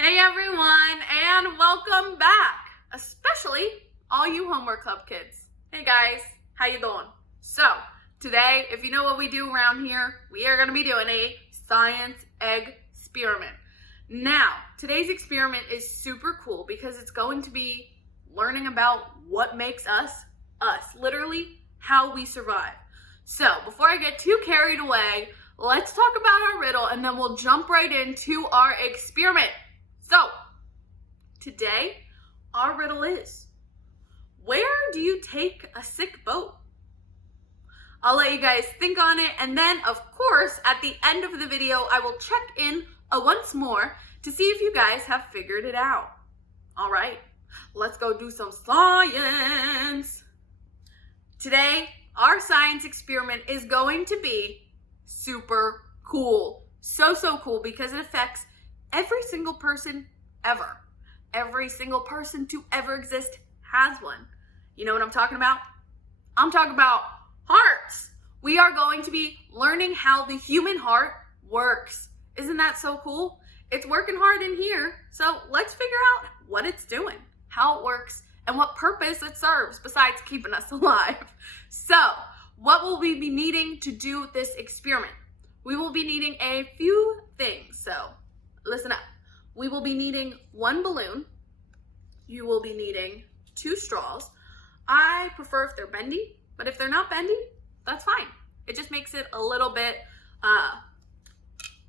Hey everyone, and welcome back, especially all you Homework Club kids. Hey guys, how you doing? So, today, if you know what we do around here, we are going to be doing a science egg experiment. Now, today's experiment is super cool because it's going to be learning about what makes us, literally how we survive. So, before I get too carried away, let's talk about our riddle and then we'll jump right into our experiment. So, today, our riddle is, where do you take a sick boat? I'll let you guys think on it, and then, of course, at the end of the video, I will check in once more to see if you guys have figured it out. All right, let's go do some science. Today, our science experiment is going to be super cool. So cool because it affects every single person ever. Every single person to ever exist has one. You know what I'm talking about? I'm talking about hearts. We are going to be learning how the human heart works. Isn't that so cool? It's working hard in here, so let's figure out what it's doing, how it works, and what purpose it serves besides keeping us alive. So, what will we be needing to do this experiment? We will be needing a few things, so listen up. We will be needing one balloon. You will be needing 2 straws. I prefer if they're bendy, but if they're not bendy, that's fine. It just makes it a little bit,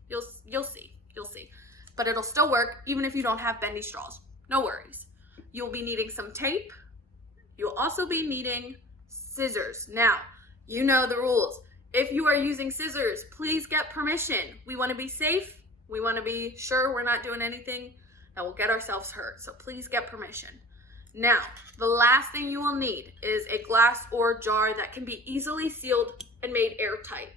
you'll see. But it'll still work even if you don't have bendy straws. No worries. You'll be needing some tape. You'll also be needing scissors. Now, you know the rules. If you are using scissors, please get permission. We want to be safe. We want to be sure we're not doing anything that will get ourselves hurt. So please get permission. Now, the last thing you will need is a glass or jar that can be easily sealed and made airtight.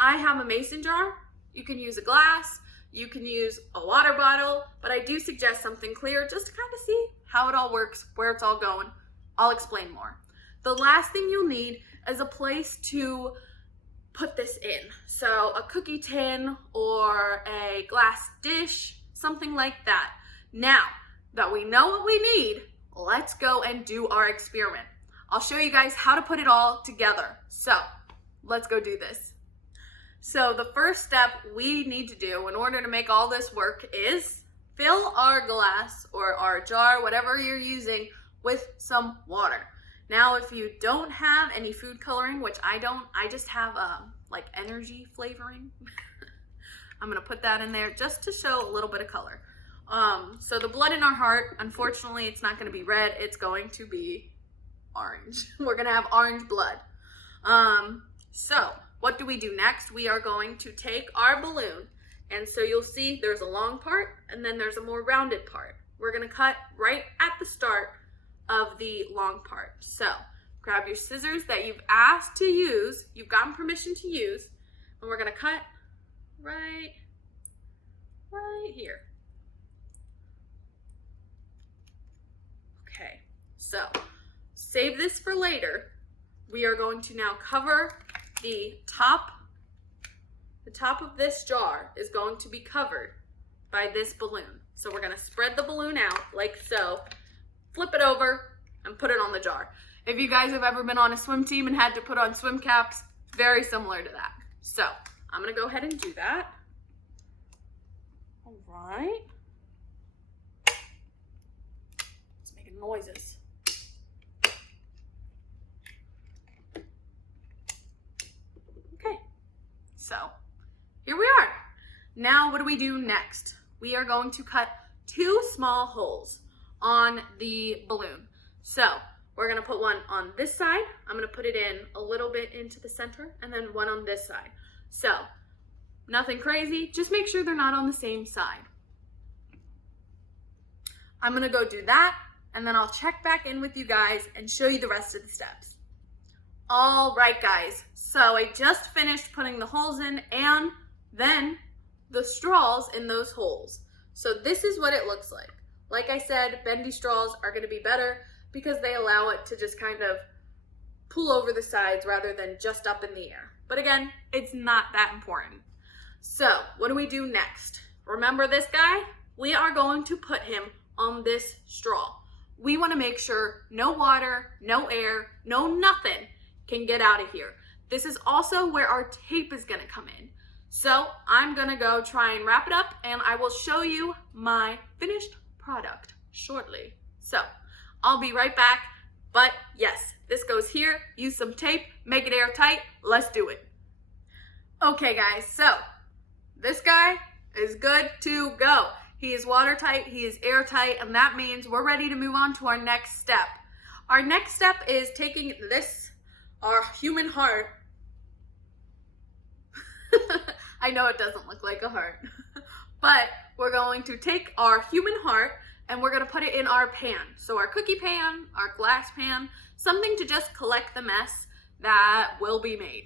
I have a mason jar. You can use a glass. You can use a water bottle, but I do suggest something clear just to kind of see how it all works, where it's all going. I'll explain more. The last thing you'll need is a place to put this in. So a cookie tin or a glass dish, something like that. Now that we know what we need, let's go and do our experiment. I'll show you guys how to put it all together. So let's go do this. So the first step we need to do in order to make all this work is fill our glass or our jar, whatever you're using, with some water. Now, if you don't have any food coloring, which I don't, I just have like energy flavoring. I'm gonna put that in there just to show a little bit of color. So the blood in our heart, unfortunately, it's not gonna be red, it's going to be orange. We're gonna have orange blood. So what do we do next? We are going to take our balloon, and so you'll see there's a long part and then there's a more rounded part. We're gonna cut right at the start of the long part. So grab your scissors that you've asked to use, you've gotten permission to use, and we're gonna cut right here. Okay, so save this for later. We are going to now cover the top of this jar is going to be covered by this balloon. So we're gonna spread the balloon out like so, flip it over, and put it on the jar. If you guys have ever been on a swim team and had to put on swim caps, very similar to that. So I'm gonna go ahead and do that. All right. It's making noises. Okay, so here we are. Now what do we do next? We are going to cut 2 small holes on the balloon. So we're gonna put one on this side. I'm gonna put it in a little bit into the center, and then one on this side. So nothing crazy, just make sure they're not on the same side. I'm gonna go do that, and then I'll check back in with you guys and show you the rest of the steps. All right, guys, so I just finished putting the holes in and then the straws in those holes. So this is what it looks like. Like I said, bendy straws are gonna be better because they allow it to just kind of pull over the sides rather than just up in the air. But again, it's not that important. So what do we do next? Remember this guy? we are going to put him on this straw. We want to make sure no water, no air, no nothing can get out of here. This is also where our tape is going to come in. So I'm going to go try and wrap it up, and I will show you my finished product shortly. So I'll be right back. But yes, this goes here. Use some tape, make it airtight. Let's do it. Okay guys, so this guy is good to go. He is watertight, he is airtight, and that means we're ready to move on to our next step. Our next step is taking this, our human heart. I know it doesn't look like a heart, but we're going to take our human heart and we're going to put it in our pan. So our cookie pan, our glass pan, something to just collect the mess that will be made.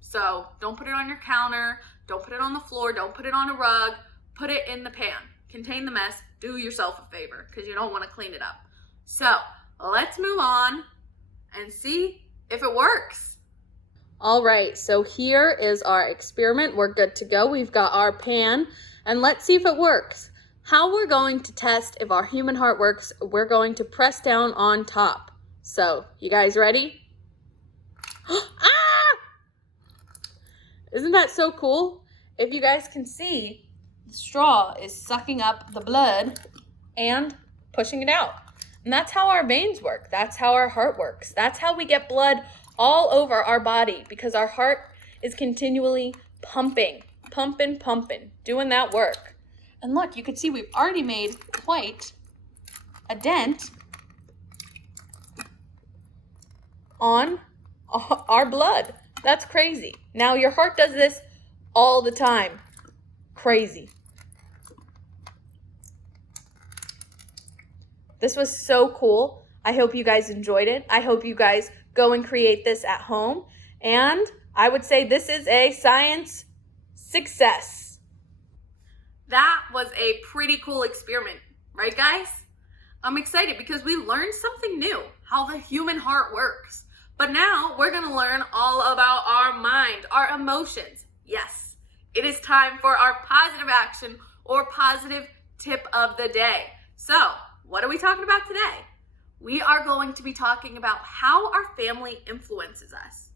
So don't put it on your counter, don't put it on the floor, don't put it on a rug, put it in the pan. Contain the mess, do yourself a favor because you don't want to clean it up. So let's move on and see if it works. All right, so here is our experiment. We're good to go. We've got our pan, and let's see if it works. How we're going to test if our human heart works, we're going to press down on top. So, you guys ready? Ah! Isn't that so cool? If you guys can see, the straw is sucking up the blood and pushing it out. And that's how our veins work. That's how our heart works. That's how we get blood all over our body, because our heart is continually pumping, doing that work. And look, you can see we've already made quite a dent on our blood. That's crazy. Now your heart does this all the time. Crazy. This was so cool. I hope you guys enjoyed it. I hope you guys go and create this at home. And I would say this is a science success. That was a pretty cool experiment, right guys? I'm excited because we learned something new, how the human heart works. But now we're gonna learn all about our mind, our emotions. Yes, it is time for our positive action or positive tip of the day. So, what are we talking about today? We are going to be talking about how our family influences us.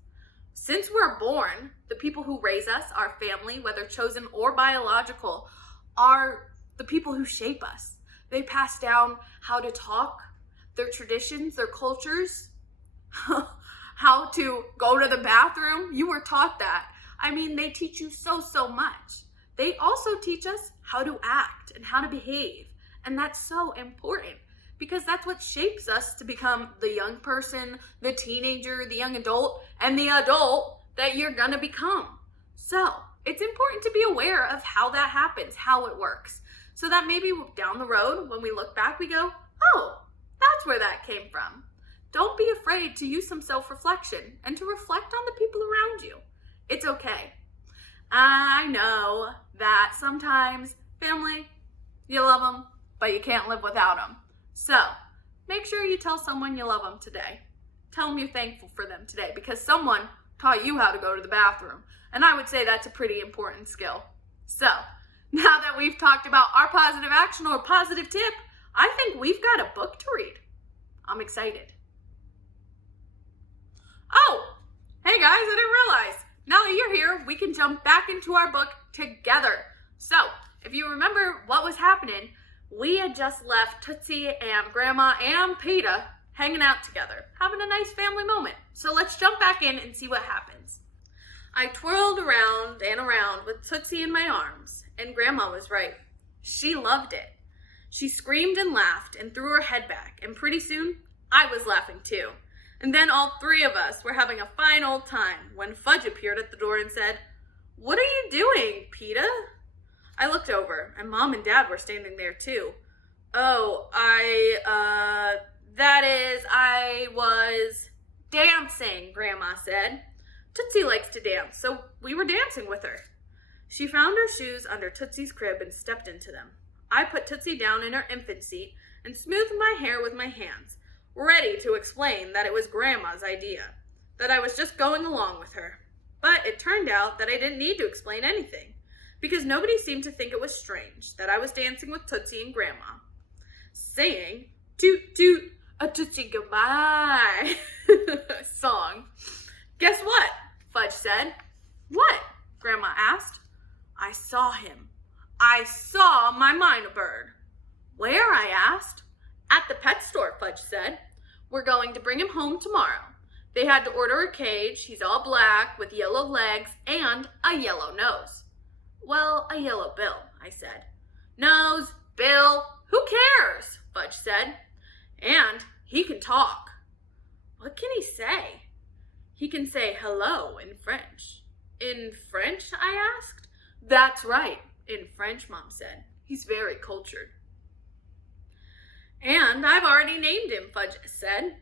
Since we're born, the people who raise us, our family, whether chosen or biological, are the people who shape us. They pass down how to talk, their traditions, their cultures, how to go to the bathroom. You were taught that. I mean, they teach you so much. They also teach us how to act and how to behave. And that's so important because that's what shapes us to become the young person, the teenager, the young adult, and the adult that you're gonna become. So it's important to be aware of how that happens, how it works. So that maybe down the road, when we look back, we go, oh, that's where that came from. Don't be afraid to use some self-reflection and to reflect on the people around you. It's okay. I know that sometimes family, you love them, but you can't live without them. So make sure you tell someone you love them today. Tell them you're thankful for them today because someone taught you how to go to the bathroom. And I would say that's a pretty important skill. So now that we've talked about our positive action or positive tip, I think we've got a book to read. I'm excited. Oh, hey guys, I didn't realize. Now that you're here, we can jump back into our book together. So if you remember what was happening, we had just left Tootsie and Grandma and Peter hanging out together, having a nice family moment. So let's jump back in and see what happens. I twirled around and around with Tootsie in my arms, and Grandma was right. She loved it. She screamed and laughed and threw her head back, and pretty soon, I was laughing too. And then all three of us were having a fine old time when Fudge appeared at the door and said, "What are you doing, Peter?" I looked over, and Mom and Dad were standing there too. "Oh, I was dancing," Grandma said. Tootsie likes to dance, so we were dancing with her. She found her shoes under Tootsie's crib and stepped into them. I put Tootsie down in her infant seat and smoothed my hair with my hands, ready to explain that it was Grandma's idea, that I was just going along with her. But it turned out that I didn't need to explain anything, because nobody seemed to think it was strange that I was dancing with Tootsie and Grandma, saying, "Toot toot, a Tootsie goodbye," song. "Guess what?" Fudge said. "What?" Grandma asked. "I saw him. I saw my mynah bird." "Where?" I asked. "At the pet store," Fudge said. "We're going to bring him home tomorrow. They had to order a cage. He's all black with yellow legs and a yellow nose." "Well, a yellow bill," I said. "Nose, bill, who cares?" Fudge said. "And he can talk." "What can he say?" "He can say hello in French." "In French?" I asked. "That's right, in French," Mom said. "He's very cultured." "And I've already named him," Fudge said.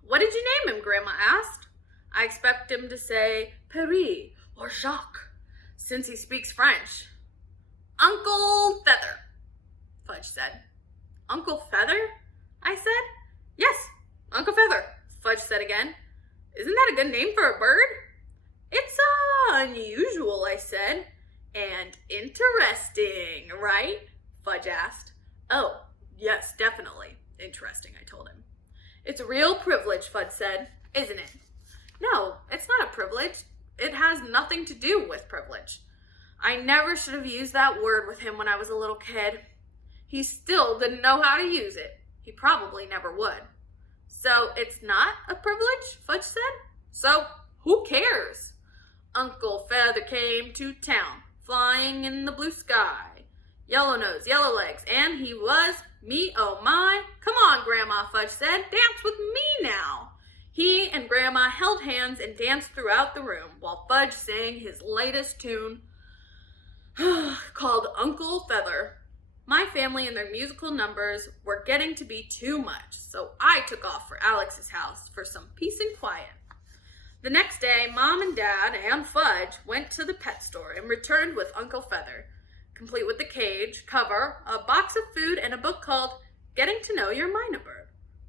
"What did you name him?" Grandma asked. "I expect him to say Paris or Jacques, since he speaks French." "Uncle Feather," Fudge said. "Uncle Feather?" I said. "Yes, Uncle Feather," Fudge said again. "Isn't that a good name for a bird?" "It's unusual," I said. "And interesting, right?" Fudge asked. "Oh, yes, definitely interesting," I told him. "It's a real privilege," Fudge said, "isn't it?" "No, it's not a privilege. It has nothing to do with privilege. I never should have used that word with him when I was a little kid. He still didn't know how to use it. He probably never would." "So it's not a privilege?" Fudge said. "So who cares?" Uncle Feather came to town, flying in the blue sky. Yellow nose, yellow legs, and he was me, oh my. "Come on, Grandma," Fudge said. "Dance with me now." He and Grandma held hands and danced throughout the room while Fudge sang his latest tune called Uncle Feather. My family and their musical numbers were getting to be too much, so I took off for Alex's house for some peace and quiet. The next day, Mom and Dad and Fudge went to the pet store and returned with Uncle Feather, complete with the cage, cover, a box of food, and a book called Getting to Know Your Mynah Bird.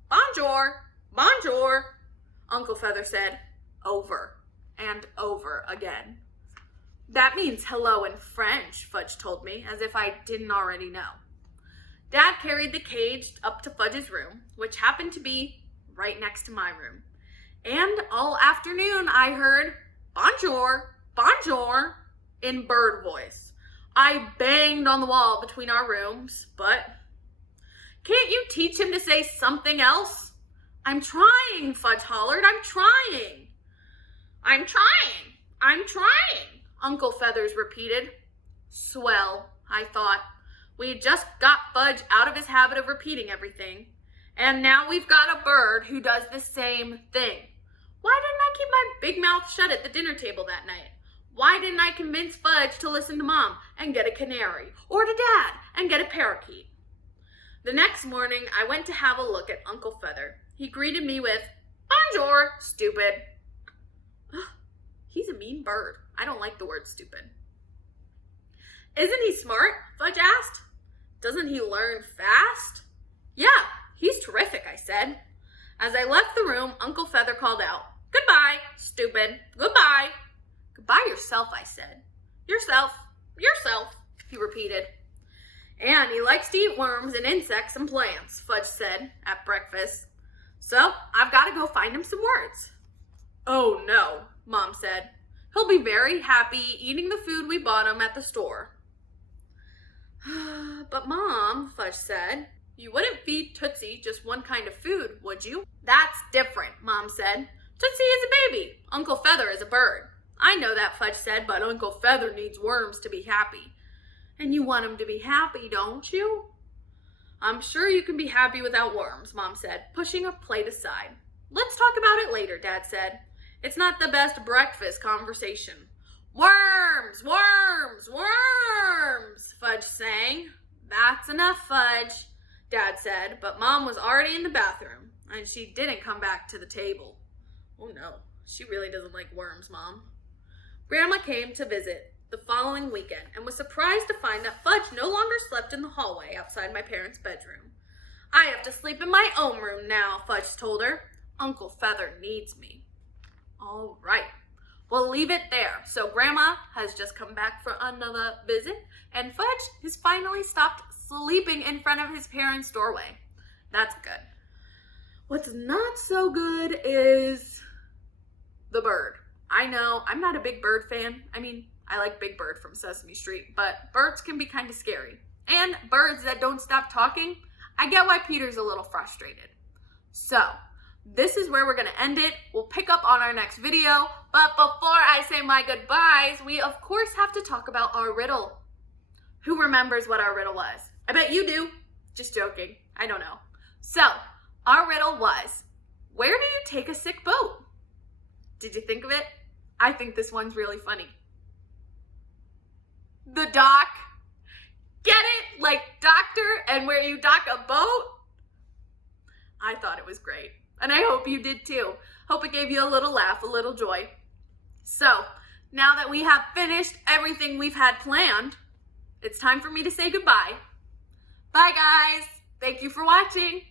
"Bonjour, bonjour," Uncle Feather said over and over again. "That means hello in French," Fudge told me, as if I didn't already know. Dad carried the cage up to Fudge's room, which happened to be right next to my room. And all afternoon I heard "bonjour, bonjour" in bird voice. I banged on the wall between our rooms, but "Can't you teach him to say something else?" "I'm trying," Fudge hollered. "I'm trying." "I'm trying. I'm trying," Uncle Feathers repeated. Swell, I thought. We had just got Fudge out of his habit of repeating everything, and now we've got a bird who does the same thing. Why didn't I keep my big mouth shut at the dinner table that night? Why didn't I convince Fudge to listen to Mom and get a canary, or to Dad and get a parakeet? The next morning, I went to have a look at Uncle Feather. He greeted me with, "Bonjour, stupid." He's a mean bird. I don't like the word stupid. "Isn't he smart?" Fudge asked. "Doesn't he learn fast?" "Yeah, he's terrific," I said. As I left the room, Uncle Feather called out, "Goodbye, stupid. Goodbye." "Goodbye yourself," I said. "Yourself, yourself," he repeated. "And he likes to eat worms and insects and plants," Fudge said at breakfast. "So I've got to go find him some words." "Oh no," Mom said. "He'll be very happy eating the food we bought him at the store." "But Mom," Fudge said, "you wouldn't feed Tootsie just one kind of food, would you?" "That's different," Mom said. "Tootsie is a baby. Uncle Feather is a bird." "I know that," Fudge said, "but Uncle Feather needs worms to be happy." "And you want him to be happy, don't you?" "I'm sure you can be happy without worms," Mom said, pushing a plate aside. "Let's talk about it later," Dad said. "It's not the best breakfast conversation." "Worms, worms, worms," Fudge sang. "That's enough, Fudge," Dad said, but Mom was already in the bathroom, and she didn't come back to the table. Oh no, she really doesn't like worms, Mom. Grandma came to visit the following weekend and was surprised to find that Fudge no longer slept in the hallway outside my parents' bedroom. "I have to sleep in my own room now," Fudge told her. "Uncle Feather needs me." "All right. We'll leave it there. So Grandma has just come back for another visit, and Fudge has finally stopped sleeping in front of his parents' doorway. That's good. What's not so good is the bird. I know, I'm not a big bird fan. I mean, I like Big Bird from Sesame Street, but birds can be kind of scary. And birds that don't stop talking, I get why Peter's a little frustrated. So, this is where we're going to end it. We'll pick up on our next video. But before I say my goodbyes, we of course have to talk about our riddle. Who remembers what our riddle was? I bet you do. Just joking. I don't know. So, our riddle was, where do you take a sick boat? Did you think of it? I think this one's really funny. The dock. Get it? Like doctor and where you dock a boat? I thought it was great. And I hope you did too. Hope it gave you a little laugh, a little joy. So, now that we have finished everything we've had planned, it's time for me to say goodbye. Bye guys. Thank you for watching.